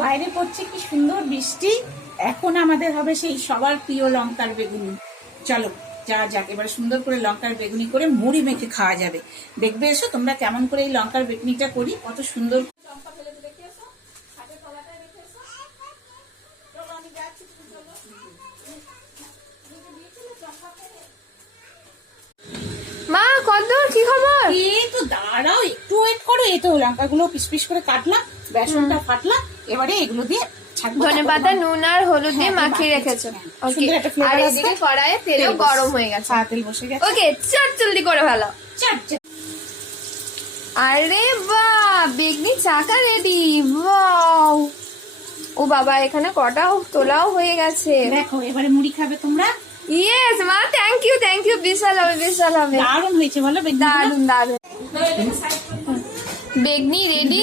বাইরে পড়ছে কি সুন্দর বৃষ্টি। এখন আমাদের হবে সেই সবার প্রিয় লঙ্কার বেগুনি। চলো যা যাক, এবারে সুন্দর করে লঙ্কার বেগুনি করে মুড়ি মেখে খাওয়া যাবে। দেখবে এসো তোমরা কেমন করে এই লঙ্কার বেগুনিটা করি, কত সুন্দর। লঙ্কা ফেলে রেখে এসো, হাতের তলাটায় রেখে এসো। চলো আমি যাচ্ছি, চলো। মা কদ্দূর, কি খবর? এই তো দাঁড়াও, একটু ওয়েট করো। এই তো লঙ্কাগুলো পিস পিস করে কাটলাম, বেসনটা ফাটলাম, এবারে এগুলো দিয়ে ছাকবো। ধনেপাতা, নুন আর হলুদ দিয়ে হ্যাঁ, মাখিয়ে রেখেছো। হ্যাঁ, সুন্দর একটা flavor আর আসবে। এদিকে কড়াইয়ে তেলও গরম হয়ে গেছে। তেল বসে গেছে। ওকে, চট জলদি করে ফেলো। চট। আরে বাহ, বেগনি চাকা রেডি। ওয়াও, ও বাবা, এখানে কটাও তোলাও হয়ে গেছে। দেখো এবারে মুড়ি খাবে তোমরা। ইয়েস মা, থ্যাংক ইউ, বিশাল হবে, বিশাল হবে। দারুণ হয়েছে বলো বেগুনিগুলো? দারুন দারুন। বেগনি রেডি।